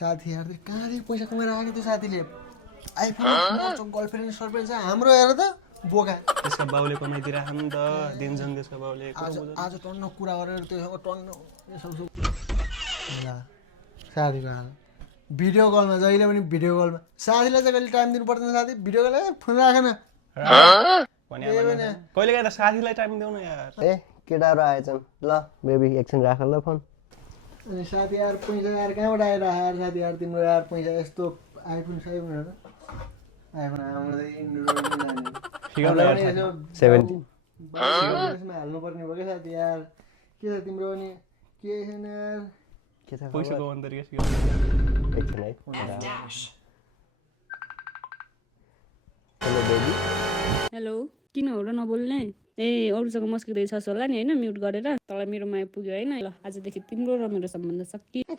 साथीहरु कहाँदेखि पैसा कमाएर आएको त्यो साथीले आइफोन गर्लफ्रेन्ड सर्फ्रेन्ड छ हाम्रो हेर त बोका त्यसका बाउले कमाइदिरहेको नि त दिन्छन् त्यसका बाउले आज टन्न कुरा गरेर त्यो टन्न सब साथीको हाल भिडियो कलमा जहिले पनि भिडियो कलमा साथीलाई चाहिँ कहिले टाइम दिनु पर्दैन साथी भिडियो कल फोन राखेन कहिले काहीँ त साथीलाई टाइम देऊ न यार ए केटाहरू आएछन् ल बेबी एकछिन राख ल फोन अनि साथी यार पैसा यार कहाँबाट आएर यार साथी यार तिम्रो यार पैसा यस्तो आइफोन साइफोनहरू आइफोन हाम्रो त इन्डोरमा 70 हाल्नुपर्ने भयो क्या साथी यार के छ तिम्रो पनि के छैन यार के छ पैसाको अन्तर के एकछिन है हेलो बेबी हेलो किन हो र नबोल्ने ए अरूसँग मस्किँदैछस् होला नि होइन म्युट गरेर तँलाई मेरो माया पुग्यो होइन ल आजदेखि तिम्रो र मेरो सम्बन्ध सकियो